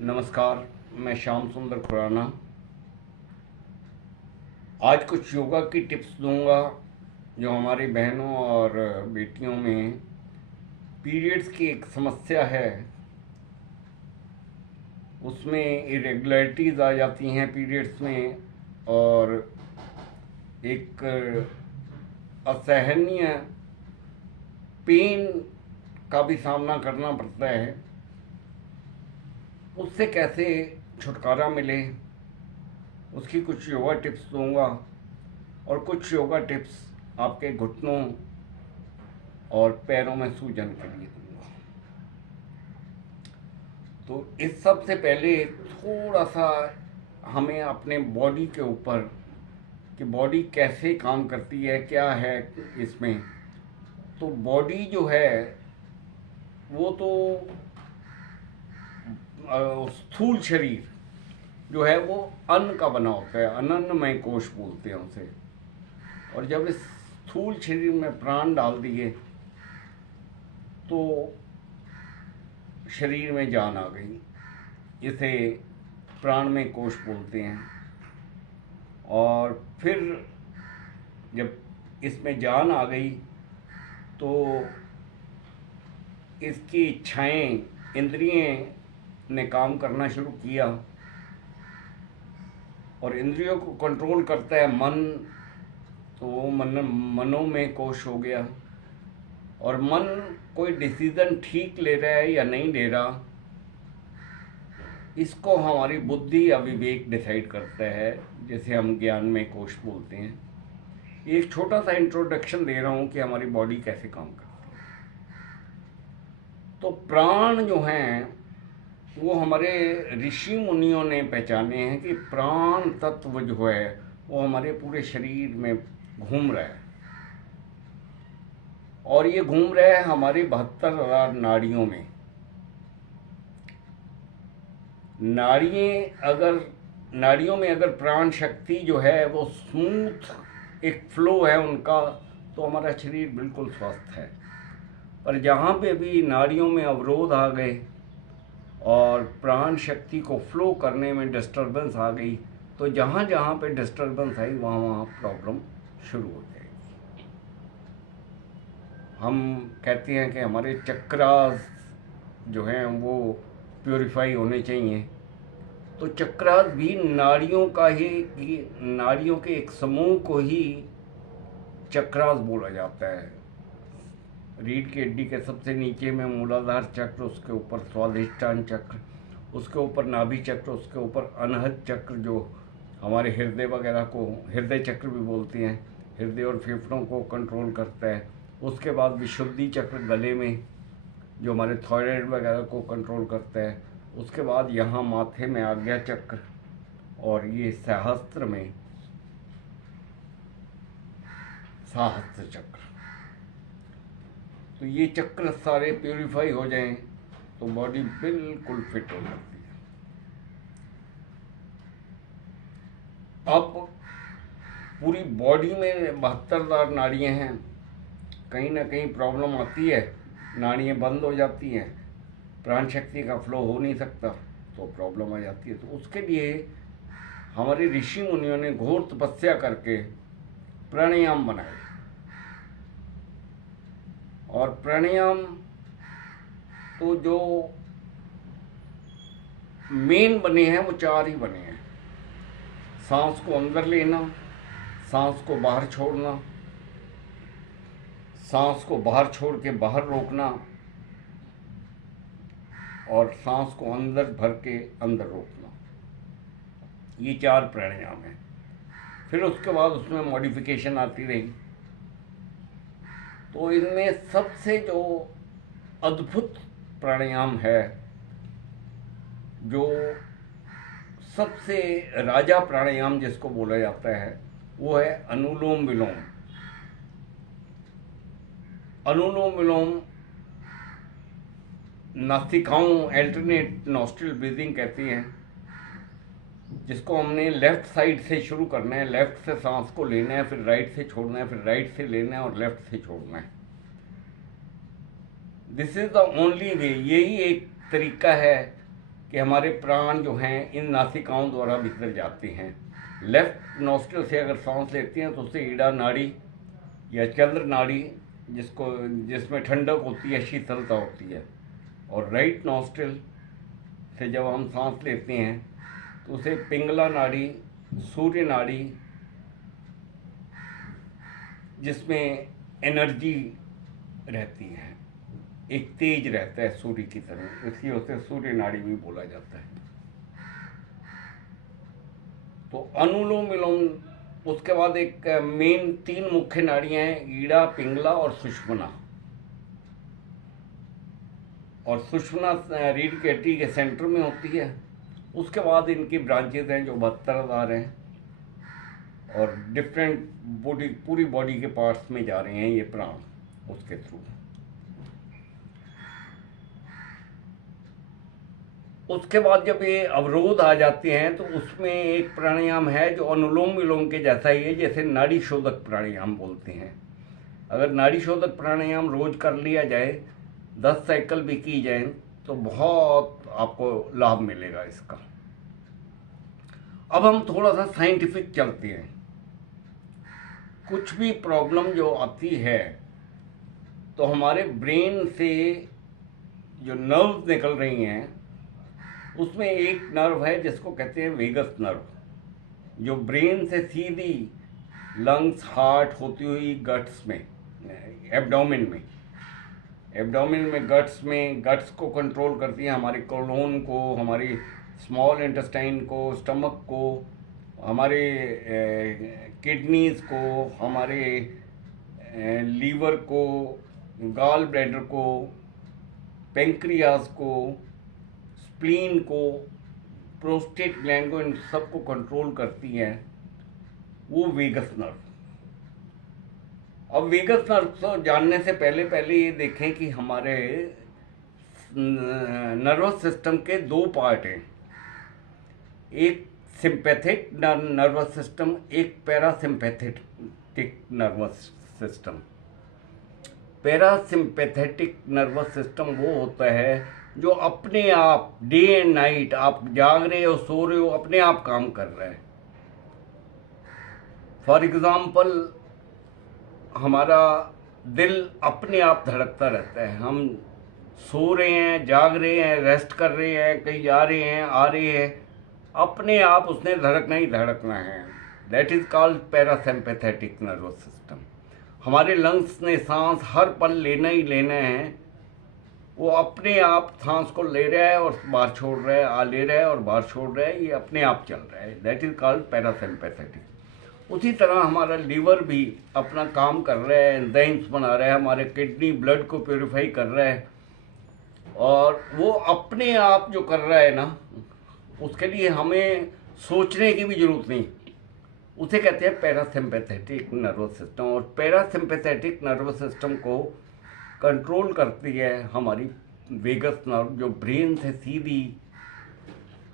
नमस्कार। मैं श्याम सुंदर खुराना आज कुछ योगा की टिप्स दूंगा जो हमारी बहनों और बेटियों में पीरियड्स की एक समस्या है। उसमें इरेगुलरिटीज़ आ जाती हैं पीरियड्स में, और एक असहनीय पेन का भी सामना करना पड़ता है। उससे कैसे छुटकारा मिले, उसकी कुछ योगा टिप्स दूंगा, और कुछ योगा टिप्स आपके घुटनों और पैरों में सूजन के लिए दूंगा। तो इस सब से पहले थोड़ा सा हमें अपने बॉडी के ऊपर कि बॉडी कैसे काम करती है, क्या है इसमें। तो बॉडी जो है वो तो स्थूल शरीर जो है वो अन्न का बना होता है, अनन्नमय कोश बोलते हैं उसे। और जब इस स्थूल शरीर में प्राण डाल दिए तो शरीर में जान आ गई। इसे प्राणमय कोश बोलते हैं। और फिर जब इसमें जान आ गई तो इसकी इच्छाएं, इंद्रियें ने काम करना शुरू किया, और इंद्रियों को कंट्रोल करता है मन। तो वो मनोमय कोश हो गया। और मन कोई डिसीजन ठीक ले रहा है या नहीं ले रहा, इसको हमारी बुद्धि या विवेक डिसाइड करता है, जिसे हम ज्ञान में कोश बोलते हैं। एक छोटा सा इंट्रोडक्शन दे रहा हूँ कि हमारी बॉडी कैसे काम करती है। तो प्राण जो हैं वो हमारे ऋषि मुनियों ने पहचाने हैं कि प्राण तत्व जो है वो हमारे पूरे शरीर में घूम रहा है। और ये घूम रहा है हमारी 72,000 नाड़ियों में। नाड़ियों में अगर प्राण शक्ति जो है वो स्मूथ एक फ्लो है उनका, तो हमारा शरीर बिल्कुल स्वस्थ है। पर जहाँ पे भी नाड़ियों में अवरोध आ गए और प्राण शक्ति को फ्लो करने में डिस्टरबेंस आ गई, तो जहाँ जहाँ पे डिस्टरबेंस आई वहाँ वहाँ प्रॉब्लम शुरू हो जाएगी। हम कहते हैं कि हमारे चक्रास जो हैं वो प्योरीफाई होने चाहिए। तो चक्रास भी नाड़ियों के एक समूह को ही चक्रास बोला जाता है। रीढ़ की हड्डी के सबसे नीचे में मूलाधार चक्र, उसके ऊपर स्वाधिष्ठान चक्र, उसके ऊपर नाभि चक्र, उसके ऊपर अनहद चक्र जो हमारे हृदय वगैरह को हृदय चक्र भी बोलते हैं, हृदय और फेफड़ों को कंट्रोल करता है। उसके बाद विशुद्धि चक्र गले में जो हमारे थायराइड वगैरह को कंट्रोल करता है। उसके बाद यहाँ माथे में आज्ञा चक्र, और ये सहस्त्र में सहस्त्र चक्र। तो ये चक्र सारे प्यूरिफाई हो जाएं तो बॉडी बिल्कुल फिट हो जाती है। अब पूरी बॉडी में 72,000 नाड़ियाँ हैं। कहीं ना कहीं प्रॉब्लम आती है, नाड़ियाँ बंद हो जाती हैं, प्राण शक्ति का फ्लो हो नहीं सकता, तो प्रॉब्लम आ जाती है। तो उसके लिए हमारे ऋषि मुनियों ने घोर तपस्या करके प्राणायाम बनाए। और प्राणायाम तो जो मेन बने हैं वो 4 ही बने हैं। सांस को अंदर लेना, सांस को बाहर छोड़ना, सांस को बाहर छोड़ के बाहर रोकना, और सांस को अंदर भर के अंदर रोकना। ये 4 प्राणायाम हैं। फिर उसके बाद उसमें मॉडिफिकेशन आती रही। तो इनमें सबसे जो अद्भुत प्राणायाम है, जो सबसे राजा प्राणायाम जिसको बोला जाता है, वो है अनुलोम विलोम। अनुलोम विलोम नासिकाओं अल्टरनेट नॉस्ट्रल ब्रीदिंग कहती हैं, जिसको हमने लेफ्ट साइड से शुरू करना है। लेफ्ट से सांस को लेना है, फिर राइट से छोड़ना है, फिर राइट से लेना है और लेफ्ट से छोड़ना है। This is the only way. यही एक तरीका है कि हमारे प्राण जो हैं इन नासिकाओं द्वारा भीतर जाते हैं। लेफ्ट नॉस्ट्रल से अगर सांस लेते हैं तो उससे ईड़ा नाड़ी या चंद्र नाड़ी जिसमें ठंडक होती है, शीतलता होती है, और राइट नॉस्ट्रल से जब हम सांस लेते हैं तो उसे पिंगला नाड़ी, सूर्य नाड़ी, जिसमें एनर्जी रहती है, एक तेज रहता है सूर्य की तरह, इसलिए उसे सूर्य नाड़ी भी बोला जाता है। तो अनुलोम विलोम, उसके बाद एक मेन 3 मुख्य नाड़ियां हैं, ईड़ा, पिंगला और सुषुम्ना। और सुषुम्ना रीढ़ की हड्डी के सेंटर में होती है। उसके बाद इनकी ब्रांचेज हैं जो 72 हैं और डिफरेंट पूरी बॉडी के पार्ट्स में जा रहे हैं ये प्राण उसके थ्रू। उसके बाद जब ये अवरोध आ जाते हैं तो उसमें एक प्राणायाम है जो अनुलोम विलोम के जैसा ही है, जैसे नाड़ी शोधक प्राणायाम बोलते हैं। अगर नाड़ी शोधक प्राणायाम रोज कर लिया जाए, 10 साइकिल भी की जाए, तो बहुत आपको लाभ मिलेगा इसका। अब हम थोड़ा सा साइंटिफिक चलते हैं। कुछ भी प्रॉब्लम जो आती है तो हमारे ब्रेन से जो नर्व निकल रही हैं उसमें एक नर्व है जिसको कहते हैं वेगस नर्व, जो ब्रेन से सीधी लंग्स, हार्ट होती हुई गट्स में, एब्डोमेन में गट्स को कंट्रोल करती है, हमारे कोलोन को, हमारी स्मॉल इंटेस्टाइन को, स्टमक को, हमारे किडनीज को, हमारे लीवर को, गॉल ब्लैडर को, पेंक्रियाज को, स्प्लीन को, प्रोस्टेट ग्लैंड को, इन सब को कंट्रोल करती है वो वेगस नर्व। अब वेगस नर्व को जानने से पहले ये देखें कि हमारे नर्वस सिस्टम के 2 पार्ट हैं, एक सिंपैथिक नर्वस सिस्टम, एक parasympathetic nervous system. Parasympathetic nervous system वो होता है जो अपने आप डे एंड नाइट, आप जाग रहे हो, सो रहे हो, अपने आप काम कर रहा है। फॉर एग्जाम्पल, हमारा दिल अपने आप धड़कता रहता है, हम सो रहे हैं, जाग रहे हैं, रेस्ट कर रहे हैं, कहीं जा रहे हैं, आ रहे हैं, अपने आप उसने धड़कना ही धड़कना है। That is called parasympathetic nervous system. हमारे लंग्स ने सांस हर पल लेना ही लेना है, वो अपने आप सांस को ले रहा है और बाहर छोड़ रहा है, ले रहा है और बाहर छोड़ रहा है, ये अपने आप चल रहा है। That is called parasympathetic. उसी तरह हमारा लीवर भी अपना काम कर रहा है, एंजाइम्स बना रहा है, हमारे किडनी ब्लड को प्योरीफाई कर रहा है, और वो अपने आप जो कर रहा है ना, उसके लिए हमें सोचने की भी जरूरत नहीं। उसे कहते हैं पैरासिम्पैथेटिक नर्वस सिस्टम। और पैरासिम्पैथेटिक नर्वस सिस्टम को कंट्रोल करती है हमारी वेगस नर्व, जो ब्रेन से सीधी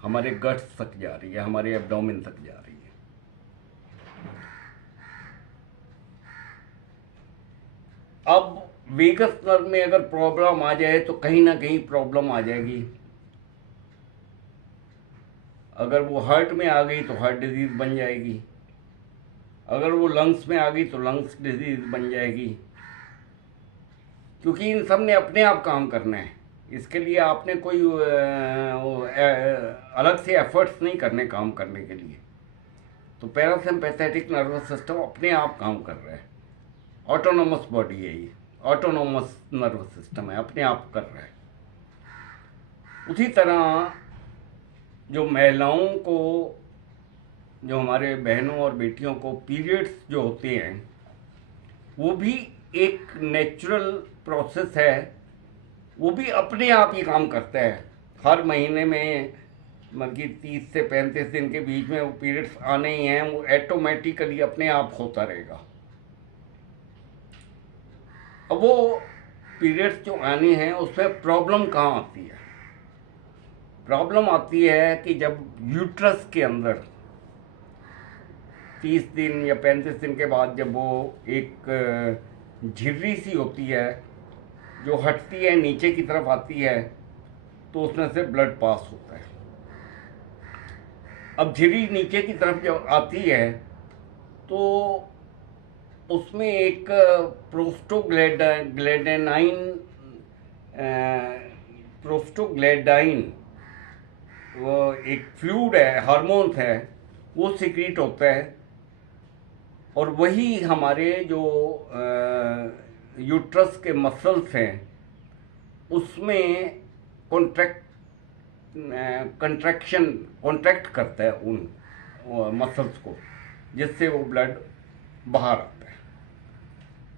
हमारे गट्स तक जा रही है, हमारे एब्डोमेन तक जा रही है। अब वेगस नर्व में अगर प्रॉब्लम आ जाए तो कहीं ना कहीं प्रॉब्लम आ जाएगी। अगर वो हार्ट में आ गई तो हार्ट डिजीज बन जाएगी, अगर वो लंग्स में आ गई तो लंग्स डिजीज बन जाएगी, क्योंकि इन सब ने अपने आप काम करना है। इसके लिए आपने कोई अलग से एफर्ट्स नहीं करने काम करने के लिए। तो पैरासिम्पैथेटिक नर्वस सिस्टम अपने आप काम कर रहा है, ऑटोनोमस बॉडी है, ये ऑटोनोमस नर्वस सिस्टम है, अपने आप कर रहा है। उसी तरह जो महिलाओं को, जो हमारे बहनों और बेटियों को पीरियड्स जो होते हैं, वो भी एक नेचुरल प्रोसेस है, वो भी अपने आप ही काम करता है। हर महीने में मतलब कि 30 से 35 दिन के बीच में वो पीरियड्स आने ही हैं, वो ऑटोमेटिकली अपने आप होता रहेगा। अब वो पीरियड्स जो आने हैं उसमें प्रॉब्लम कहाँ आती है? प्रॉब्लम आती है कि जब यूट्रस के अंदर 30 दिन या 35 दिन के बाद जब वो एक झिर्री सी होती है जो हटती है, नीचे की तरफ आती है, तो उसमें से ब्लड पास होता है। अब झिरी नीचे की तरफ जब आती है तो उसमें एक प्रोस्टोग्लैडाइन प्रोस्टोग्लैडाइन वो एक फ्लूइड है, हार्मोन्स है, वो सिक्रीट होता है। और वही हमारे जो यूट्रस के मसल्स हैं उसमें कॉन्ट्रैक्ट कंट्रैक्शन कॉन्ट्रैक्ट करता है उन मसल्स को, जिससे वो ब्लड बाहर आता है।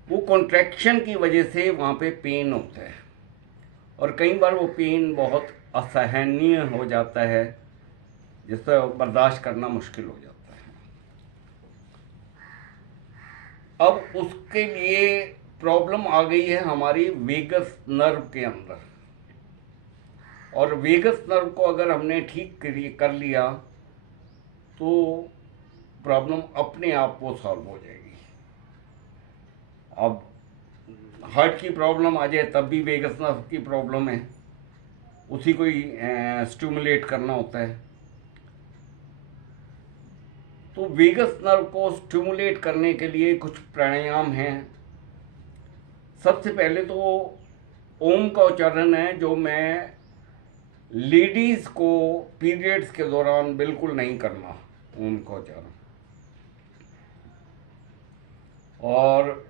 वो कॉन्ट्रैक्शन की वजह से वहाँ पे पेन होता है, और कई बार वो पेन बहुत असहनीय हो जाता है, जिससे बर्दाश्त करना मुश्किल हो जाता है। अब उसके लिए प्रॉब्लम आ गई है हमारी वेगस नर्व के अंदर, और वेगस नर्व को अगर हमने ठीक कर लिया तो प्रॉब्लम अपने आप वो सॉल्व हो जाएगी। अब हार्ट की प्रॉब्लम आ जाए तब भी वेगस नर्व की प्रॉब्लम है, उसी को ही स्टिमुलेट करना होता है। तो वेगस नर्व को स्टिमुलेट करने के लिए कुछ प्राणायाम हैं। सबसे पहले तो ओम का उच्चारण है, जो मैं लेडीज को पीरियड्स के दौरान बिल्कुल नहीं करना, ओम का उच्चारण। और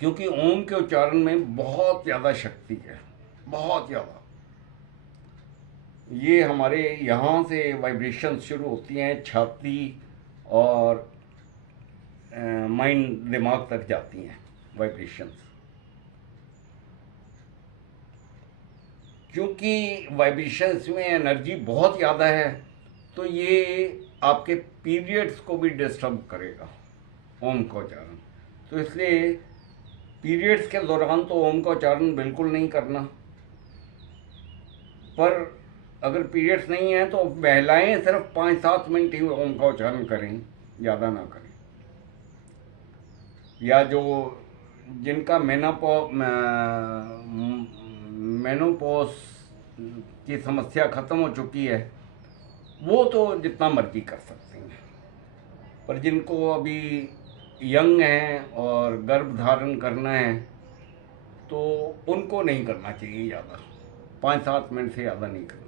क्योंकि ओम के उच्चारण में बहुत ज़्यादा शक्ति है, बहुत ज़्यादा। ये हमारे यहाँ से वाइब्रेशन शुरू होती हैं, छाती और माइंड, दिमाग तक जाती हैं वाइब्रेशंस। क्योंकि वाइब्रेशंस में एनर्जी बहुत ज़्यादा है, तो ये आपके पीरियड्स को भी डिस्टर्ब करेगा ओम का उच्चारण। तो इसलिए पीरियड्स के दौरान तो ओम का उच्चारण बिल्कुल नहीं करना। पर अगर पीरियड्स नहीं है तो महिलाएं सिर्फ 5-7 मिनट ही ओम का उच्चारण करें, ज़्यादा ना करें। या जो जिनका मेनोपॉज की समस्या ख़त्म हो चुकी है, वो तो जितना मर्जी कर सकते हैं। पर जिनको अभी यंग हैं और गर्भ धारण करना है, तो उनको नहीं करना चाहिए ज़्यादा, 5-7 मिनट से ज़्यादा नहीं करना चाहिए।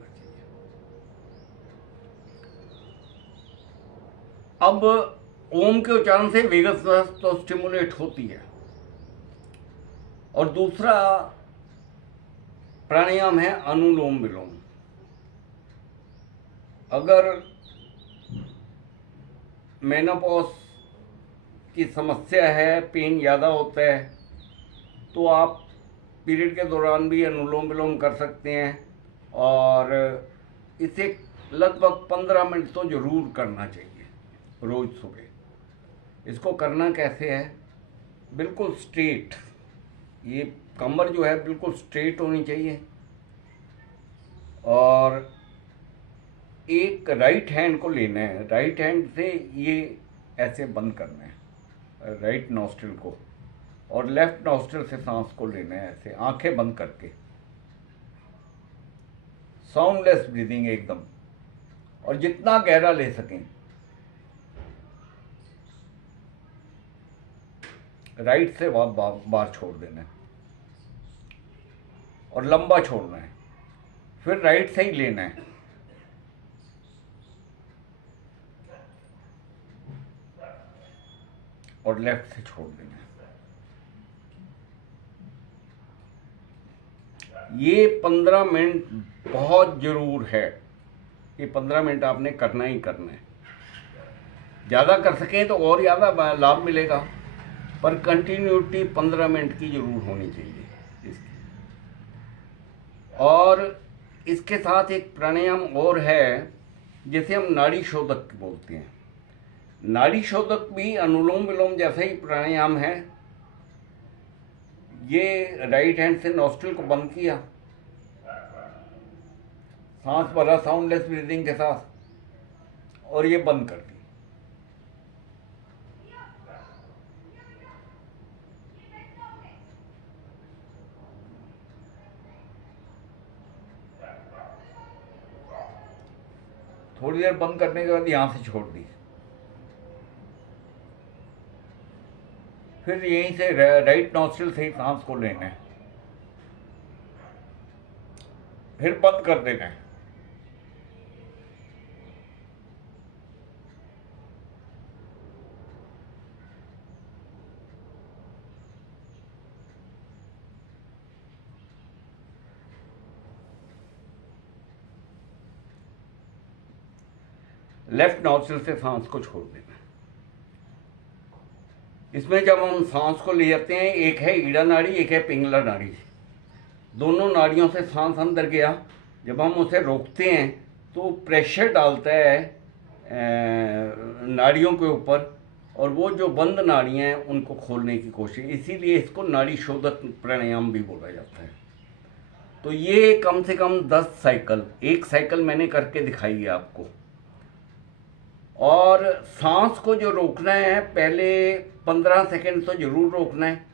अब ओम के उच्चारण से वेगस नर्व तो स्टिमुलेट होती है। और दूसरा प्राणायाम है अनुलोम विलोम। अगर मेनोपॉज की समस्या है, पेन ज़्यादा होता है, तो आप पीरियड के दौरान भी अनुलोम विलोम कर सकते हैं। और इसे लगभग 15 मिनट तो ज़रूर करना चाहिए रोज़ सुबह। इसको करना कैसे है? बिल्कुल स्ट्रेट, ये कमर जो है बिल्कुल स्ट्रेट होनी चाहिए, और एक राइट हैंड को लेना है, राइट हैंड से ये ऐसे बंद करना है राइट नॉस्ट्रिल को, और लेफ्ट नॉस्ट्रिल से सांस को लेना है ऐसे आंखें बंद करके, साउंडलेस ब्रीदिंग एकदम, और जितना गहरा ले सकें। राइट से बाहर छोड़ देना है और लंबा छोड़ना है, फिर राइट से ही लेना है, और लेफ्ट से छोड़ देना है। ये 15 मिनट बहुत ज़रूर है, ये 15 मिनट आपने करना ही करना है। ज़्यादा कर सकें तो और ज़्यादा लाभ मिलेगा, पर कंटिन्यूटी 15 मिनट की ज़रूर होनी चाहिए इसकी। और इसके साथ एक प्राणायाम और है जिसे हम नाड़ी शोधक बोलते हैं। नाड़ी शोधक भी अनुलोम विलोम जैसा ही प्राणायाम है। ये राइट हैंड से नॉस्ट्रिल को बंद किया, सांस भरा साउंडलेस ब्रीदिंग के साथ, और ये बंद कर दी। थोड़ी देर बंद करने के बाद यहाँ से छोड़ दी, फिर यहीं से राइट नॉस्ट्रिल से ही सांस को लेना है, फिर बंद कर देना है। लेफ्ट नॉस्ट्रिल से सांस को छोड़ देना। इसमें जब हम सांस को ले जाते हैं, एक है ईड़ा नाड़ी, एक है पिंगला नाड़ी। दोनों नाड़ियों से सांस अंदर गया, जब हम उसे रोकते हैं तो प्रेशर डालता है नाड़ियों के ऊपर, और वो जो बंद नाड़ियाँ हैं उनको खोलने की कोशिश, इसीलिए इसको नाड़ी शोधक प्राणायाम भी बोला जाता है। तो ये कम से कम 10 साइकिल, एक साइकिल मैंने करके दिखाई है आपको। और सांस को जो रोकना है, पहले 15 सेकंड तो जरूर रोकना है,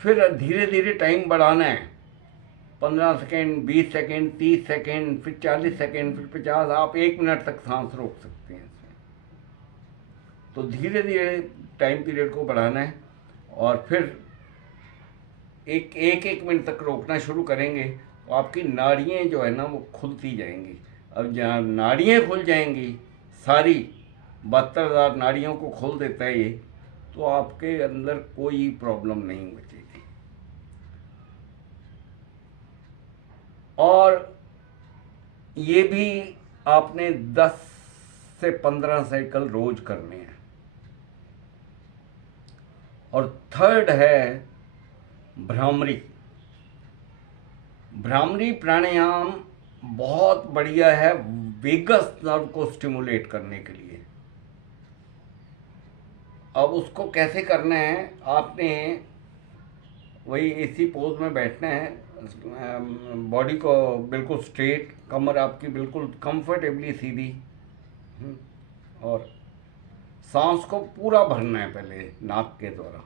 फिर धीरे धीरे टाइम बढ़ाना है। 15 सेकंड, 20 सेकंड, 30 सेकंड, फिर 40 सेकंड, फिर 50, आप 1 मिनट तक सांस रोक सकते हैं इसमें। तो धीरे धीरे टाइम पीरियड को बढ़ाना है, और फिर एक मिनट तक रोकना शुरू करेंगे तो आपकी नाड़ियाँ जो है ना वो खुलती जाएंगी। अब जहाँ नाड़ियाँ खुल जाएंगी, सारी 72,000 नाड़ियों को खोल देता है ये, तो आपके अंदर कोई प्रॉब्लम नहीं बचेगी। और ये भी आपने 10 से 15 साइकिल रोज करने हैं। और थर्ड है भ्रामरी। भ्रामरी प्राणायाम बहुत बढ़िया है वेगस नर्व को स्टिमुलेट करने के लिए। अब उसको कैसे करना है, आपने वही इसी पोज में बैठना है, बॉडी को बिल्कुल स्ट्रेट, कमर आपकी बिल्कुल कंफर्टेबली सीधी, और सांस को पूरा भरना है पहले नाक के द्वारा।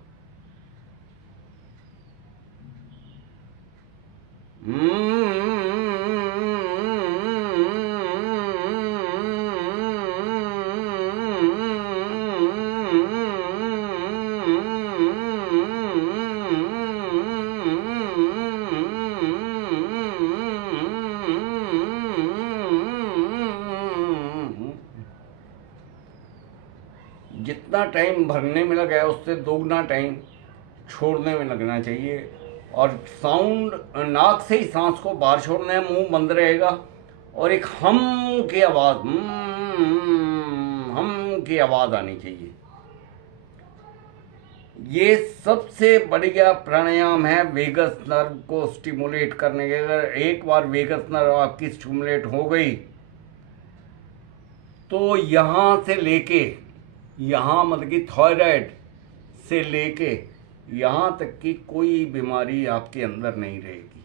जितना टाइम भरने में लगा है उससे दोगुना टाइम छोड़ने में लगना चाहिए। और साउंड, नाक से ही सांस को बाहर छोड़ना है, मुंह बंद रहेगा, और एक हम की आवाज़, हम की आवाज़ आनी चाहिए। ये सबसे बढ़िया प्राणायाम है वेगस नर्व को स्टिमुलेट करने के। अगर एक बार वेगस नर्व आपकी स्टिमुलेट हो गई तो यहाँ से लेके यहाँ, मतलब कि थायराइड से लेके यहाँ तक की कोई बीमारी आपके अंदर नहीं रहेगी,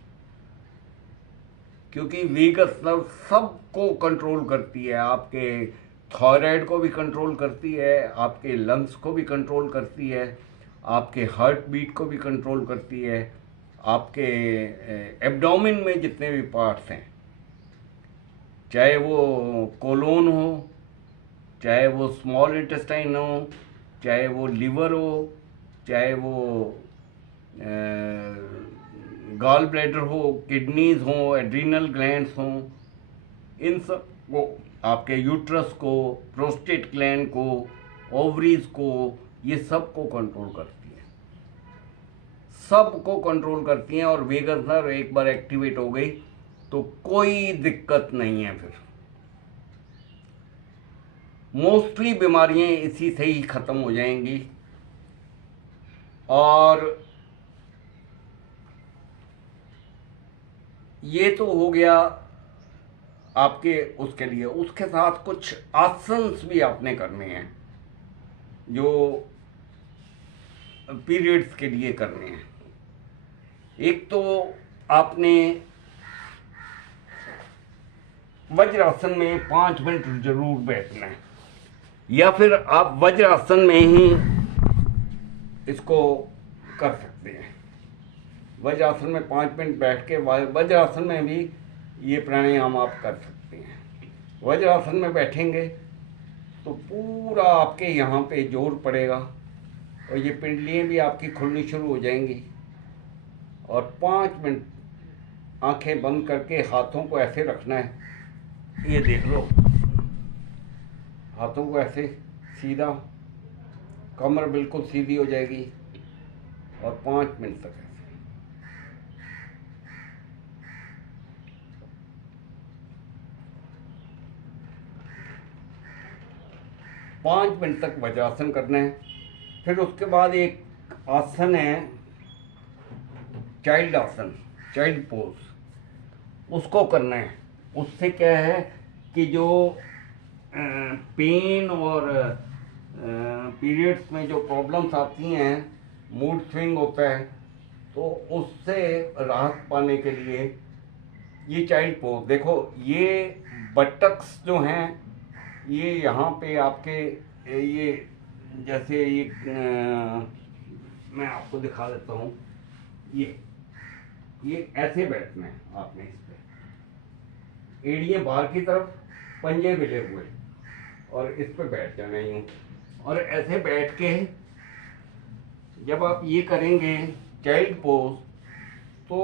क्योंकि वेगस नर्व सबको कंट्रोल करती है। आपके थायराइड को भी कंट्रोल करती है, आपके लंग्स को भी कंट्रोल करती है, आपके हार्ट बीट को भी कंट्रोल करती है, आपके एब्डोमेन में जितने भी पार्ट्स हैं, चाहे वो कोलोन हो, चाहे वो स्मॉल इंटेस्टाइन हो, चाहे वो लीवर हो, चाहे वो गॉल ब्लैडर हो, किडनीज हो, एड्रीनल ग्लैंड्स हों, इन सब को, आपके यूट्रस को, प्रोस्टेट ग्लैंड को, ओवरीज को, ये सब को कंट्रोल करती है, सबको कंट्रोल करती हैं। और वेगस नर्व एक बार एक्टिवेट हो गई तो कोई दिक्कत नहीं है। फिर मोस्टली बीमारियां इसी से ही खत्म हो जाएंगी। और ये तो हो गया आपके उसके लिए। उसके साथ कुछ आसन्स भी आपने करने हैं जो पीरियड्स के लिए करने हैं। एक तो आपने वज्रासन में 5 मिनट जरूर बैठना है, या फिर आप वज्रासन में ही इसको कर सकते हैं। वज्रासन में 5 मिनट बैठ के वज्रासन में भी ये प्राणायाम आप कर सकते हैं। वज्रासन में बैठेंगे तो पूरा आपके यहाँ पे जोर पड़ेगा और ये पिंडलियाँ भी आपकी खुलनी शुरू हो जाएंगी। और 5 मिनट आंखें बंद करके हाथों को ऐसे रखना है, ये देख लो, हाथों को ऐसे सीधा, कमर बिल्कुल सीधी हो जाएगी और 5 मिनट तक ऐसे। 5 मिनट तक वज्रासन करना है। फिर उसके बाद एक आसन है चाइल्ड आसन, चाइल्ड पोज, उसको करना है। उससे क्या है कि जो पेन और पीरियड्स में जो प्रॉब्लम्स आती हैं, मूड स्विंग होता है, तो उससे राहत पाने के लिए ये चाइल्ड पोज देखो, ये बटक्स जो हैं ये यहाँ पे आपके ये जैसे ये मैं आपको दिखा देता हूँ, ये ऐसे बैठना है आपने, इस पे एड़ियाँ बाहर की तरफ, पंजे मिले हुए, और इस पे बैठ जाना यूँ। और ऐसे बैठ के जब आप ये करेंगे चाइल्ड पोज, तो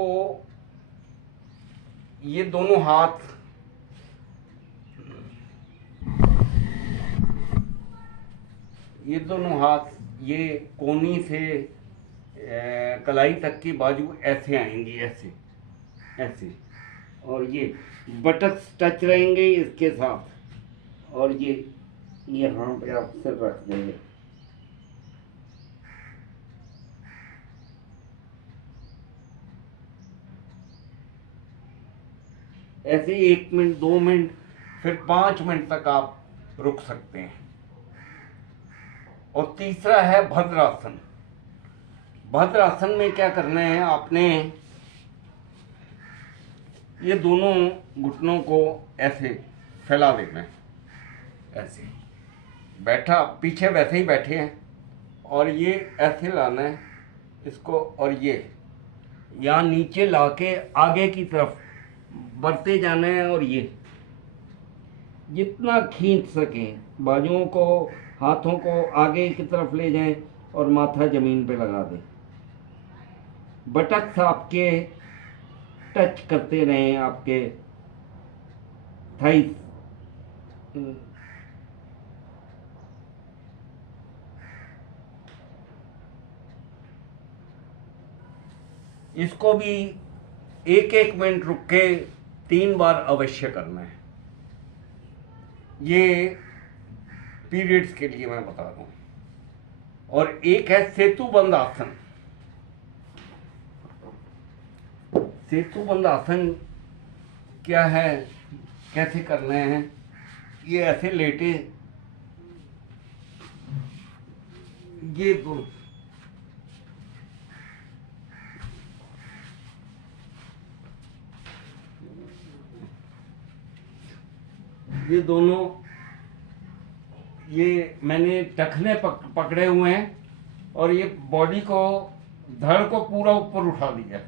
ये दोनों हाथ ये कोनी से कलाई तक की बाजू ऐसे आएंगी, ऐसे ऐसे, और ये बटक्स टच रहेंगे इसके साथ, और ये यहाँ पे आप सिर रख देंगे। ऐसे 1 मिनट, 2 मिनट, फिर 5 मिनट तक आप रुक सकते हैं। और तीसरा है भद्रासन। भद्रासन में क्या करना है, आपने ये दोनों घुटनों को ऐसे फैला देना है, ऐसे बैठा, पीछे वैसे ही बैठे हैं, और ये ऐसे लाना है इसको, और ये यहाँ नीचे लाके आगे की तरफ बढ़ते जाना है, और ये जितना खींच सकें बाजुओं को, हाथों को आगे की तरफ ले जाएं और माथा जमीन पे लगा दें। बटक्स आपके टच करते रहें, आपके थाइस। इसको भी 1-1 मिनट रुक के 3 बार अवश्य करना है। ये पीरियड्स के लिए मैं बता रहा हूँ। और एक है सेतुबंध आसन। सेतुबंध आसन क्या है, कैसे करना है, ये ऐसे लेटे, ये दोनों ये मैंने टखने पकड़े हुए हैं, और ये बॉडी को, धड़ को पूरा ऊपर उठा दिया।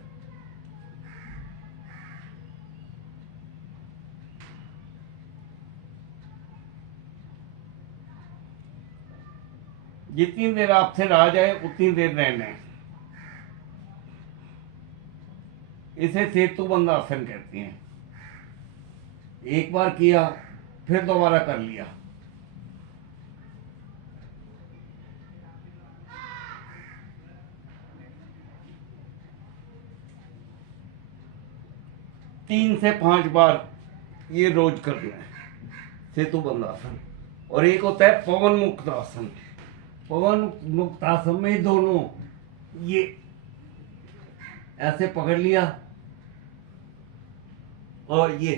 जितनी देर आपसे रहा जाए उतनी देर रहना है। इसे सेतुबंध आसन कहते हैं। एक बार किया, फिर दोबारा कर लिया। तीन से 5 बार ये रोज करना है सेतुबंध आसन। और एक होता है पवन मुक्त आसन। पवन मुक्त आसन में दोनों ये ऐसे पकड़ लिया, और ये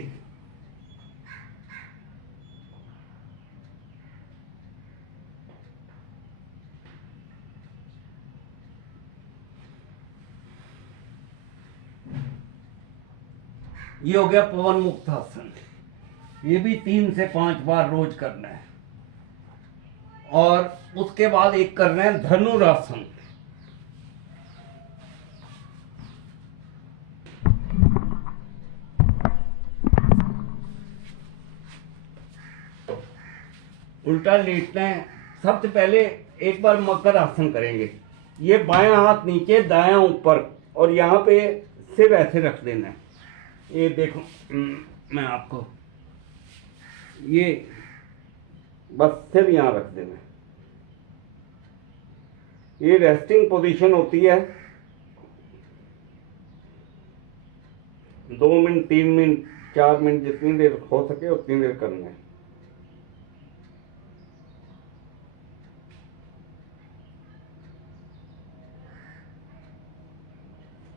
हो गया पवन मुक्त आसन। ये भी 3 से 5 बार रोज करना है। और उसके बाद एक करना है धनुरासन। उल्टा लेटना है। सबसे पहले एक बार मकर आसन करेंगे। ये बायां हाथ नीचे, दायां ऊपर, और यहाँ पे सिर ऐसे रख देना है। ये देखो, मैं आपको ये बस सिर यहाँ रख देना है। ये रेस्टिंग पोजीशन होती है। 2 मिनट, 3 मिनट, 4 मिनट, जितनी देर हो सके उतनी देर करना है।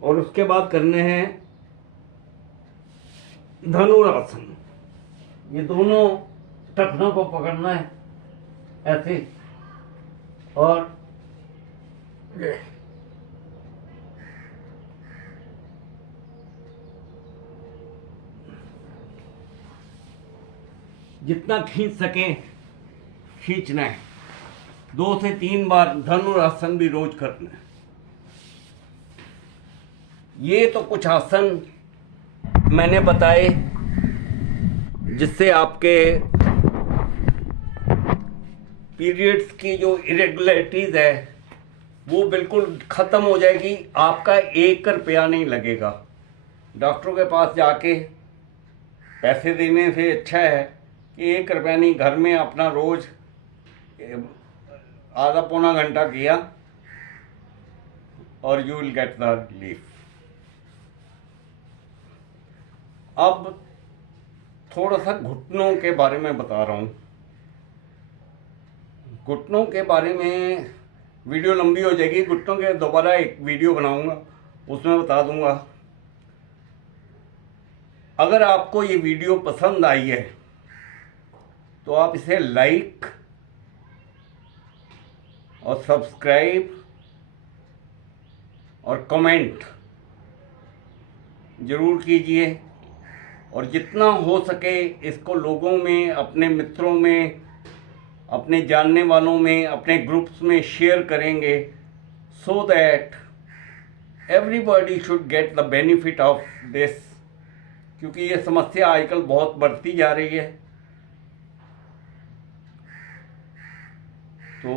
और उसके बाद करने हैं धनुरासन। ये दोनों टखनों को पकड़ना है ऐसे, और जितना खींच सके खींचना है। 2 से 3 बार धनुरासन भी रोज करना है। ये तो कुछ आसन मैंने बताए जिससे आपके पीरियड्स की जो इरेगुलरिटीज है वो बिल्कुल ख़त्म हो जाएगी। आपका 1 रुपया नहीं लगेगा। डॉक्टरों के पास जाके पैसे देने से अच्छा है कि 1 रुपया नहीं, घर में अपना रोज आधा पौना घंटा किया और you will get the relief. अब थोड़ा सा घुटनों के बारे में बता रहा हूँ। घुटनों के बारे में वीडियो लंबी हो जाएगी। घुटनों के दोबारा एक वीडियो बनाऊंगा, उसमें बता दूंगा। अगर आपको ये वीडियो पसंद आई है तो आप इसे लाइक और सब्सक्राइब और कमेंट जरूर कीजिए। और जितना हो सके इसको लोगों में, अपने मित्रों में, अपने जानने वालों में, अपने ग्रुप्स में शेयर करेंगे, so that everybody should get the benefit of this. क्योंकि ये समस्या आजकल बहुत बढ़ती जा रही है। तो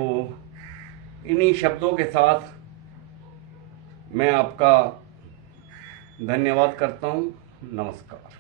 इन्हीं शब्दों के साथ मैं आपका धन्यवाद करता हूँ। नमस्कार।